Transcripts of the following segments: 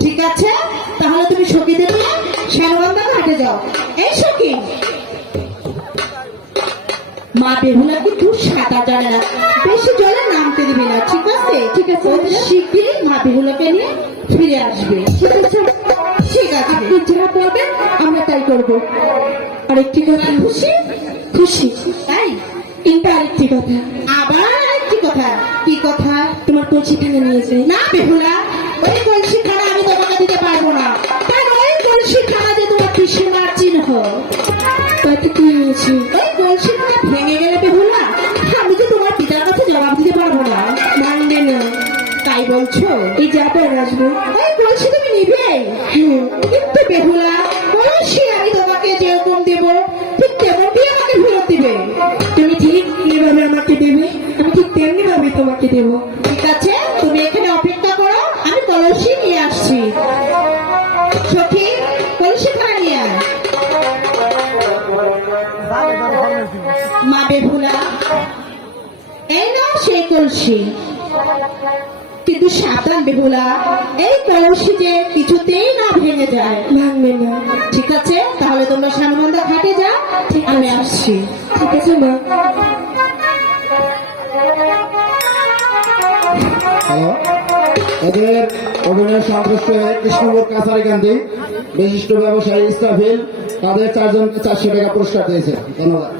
ঠিক আছে? তাহলে তুমি সখীদের নিয়ে শ্যানবন্ধা ঘাটে যাও। এই সখী! মা বেহুলা কিন্তু সাঁতার জানে না। বেশি জলে নামতে দিবি না, ঠিক আছে? ঠিক আছে। শিগগিরই মা বেহুলাকে নিয়ে ফিরে আসবে। ঠিক আছে? ঠিক আছে, আপনি যা বলবেন আমরা তাই করব। আরেকটি কথা, খুশি? খুশি। তাই? কিন্তু আরেকটি কথা। আবার আরেকটি কথা। কি কথা? তোমার কলসি খানে নিয়েছে। না, বেহুলা, ওই কলসি তাতে কি হয়েছে? ওই কলসি খানা ভেঙে গেলে বেহুলা আমি তো তোমার পিতার কাছে জবাব দিতে পারব না। মানবে না। তাই বলছো? এই যাবে আসব ওই কলসি তুমি নিবে? কিন্তু বেহুলা কলসি আমি তোমাকে যেরকম দেবো, ঠিক তেমনটি আমাকে ফেরত দিবে। তুমি ঠিক যেভাবে আমাকে দেবে, আমি ঠিক তেমনি ভাবে তোমাকে দেব। ঠিক আছে, তুমি এখানে অপেক্ষা করো, আমি কলসি নিয়ে আসছি। কলসি কিন্তু সাবধান বেহুলা। এই কলসি যে কিছুতেই না ভেঙে যায়। ভাঙবে না। ঠিক আছে? তাহলে তোমরা সানবন্ধা ঘাটে যা ঠিক আমি আসছি। ঠিক আছে মা। হ্যালো? এদের অভিনয় সন্তুষ্ট হয়ে কৃষ্ণপুর কাছারিকান্দি বিশিষ্ট ব্যবসায়ী ইস্তাফিল তাদের চারজনকে চারশো টাকা পুরস্কার দিয়েছে ধন্যবাদ।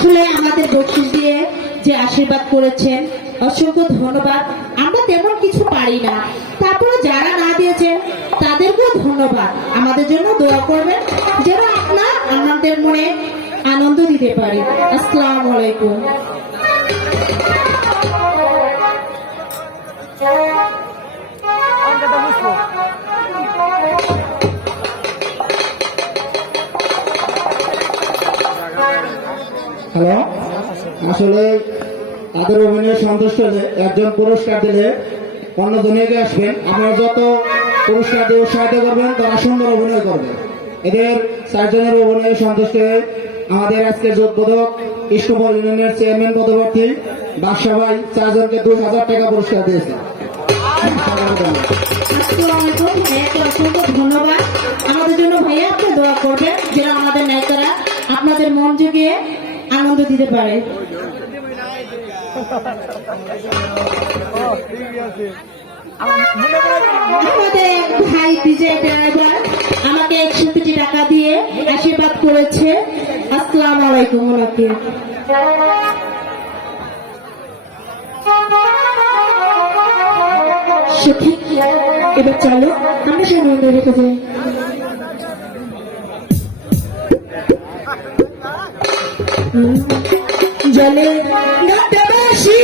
আসলে আমাদের বকশিস দিয়ে যে আশীর্বাদ করেছেন, অসংখ্য ধন্যবাদ। আমরা তেমন কিছু পারি না। তারপরে যারা না দিয়েছেন, তাদেরকেও ধন্যবাদ। আমাদের জন্য দোয়া করবেন যেন আপনার আমাদের মনে আনন্দ দিতে পারি। আসসালামু আলাইকুম। আসলে তাদের অভিনয় সন্তুষ্ট একজন পুরস্কার দিলে অন্য দুনিয়াকে আসবেন। আপনারা যত পুরস্কার দিয়ে উৎসাহিত করবেন তারা সুন্দর অভিনয় করবে এদের চারজনের অভিনয় সন্তুষ্ট হয়ে আমাদের আজকের যোগবোধক কৃষ্ণপল ইউনিয়নের চেয়ারম্যান পদপ্রার্থী বাদশা ভাই চারজনকে দু হাজার টাকা পুরস্কার দিয়েছে। ধন্যবাদ। আমাদের জন্য ভাইয়া আপনি দোয়া করবেন যেন আমাদের নায়িকারা আপনাদের মন জুগিয়ে আনন্দ দিতে পারে। আমাকে একষট্টি টাকা দিয়ে আশীর্বাদ করেছে। আসসালাম আলাইকুম ওনাকে সত্যি এবার চলো, আমরা সামনে রেখে জলে নটবাসী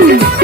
Queen.